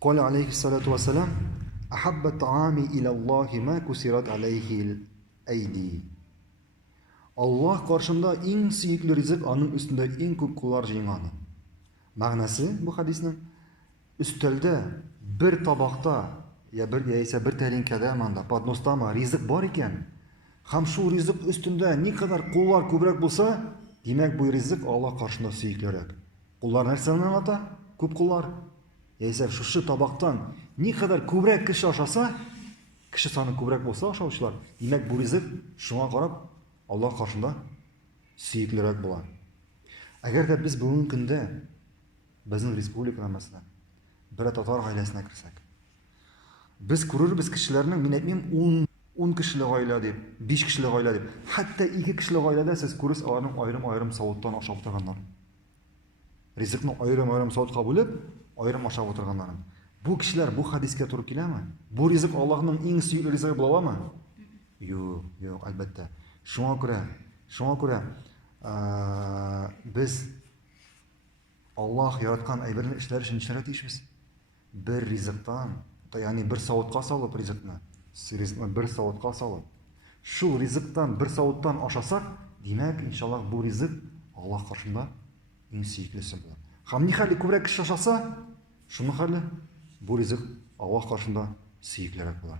قال عليه الصلاة والسلام: أحب الطعام إلى الله ما كسرت عليه الأيدي. Allah karşında en süyüklü rızık anın üstünde en көп kullar жиңаны. Мәгънәсе bu хадисның üstelde bir tabakta ya bir тәлинкәдә мында подностама ризык бар икән, һәм шул ризык өстендә никадәр куллар күбрәк булса, димәк бу ризык Аллаһ каршында сөйклерәк. Куллар нәрсәне аңлата? Күп куллар. Яисә шушы табактан никадәр күбрәк кеше ашаса, кеше саны күбрәк булса ашаучылар, димәк бу ризык шуңа карап Аллаһ каршында сөйклерәк була. Әгәр дә без бүгенге көндә безнең республикада мәсәлән бер татар гаиләсенә керсәк, без күрербез кешеләрнең, мин әйтмим, 10 кешелек гаилә дип, 5 кешелек гаилә дип, хәтта 2 кешелек гаиләдә сез күрәсез аларның аерым-аерым савыттан ашап утырганнар. Ризыкны аерым-аерым савытка бүлеп, аерым ашап утырганнар. Бу кешеләр бу хадискә туры киләме? Бу ризык Аллаһның иң сөйкле ризыгы була алмы? Юк, әлбәттә. Шуңа күрә без Аллаһ яраткан әйберне эшләр өчен эшләргә тиешбез. Бер ризыктан, ягъни бер савытка салып ризыкны, бер савытка салып, шул ризыктан бер савыттан ашасак, димәк, иншаллах, бу ризык Аллаһ каршында иң сөйклесе була. Һәм ни хәле күбрәк кеше ашаса, шуның хәле бу ризык Аллаһ каршында сөйклерәк була.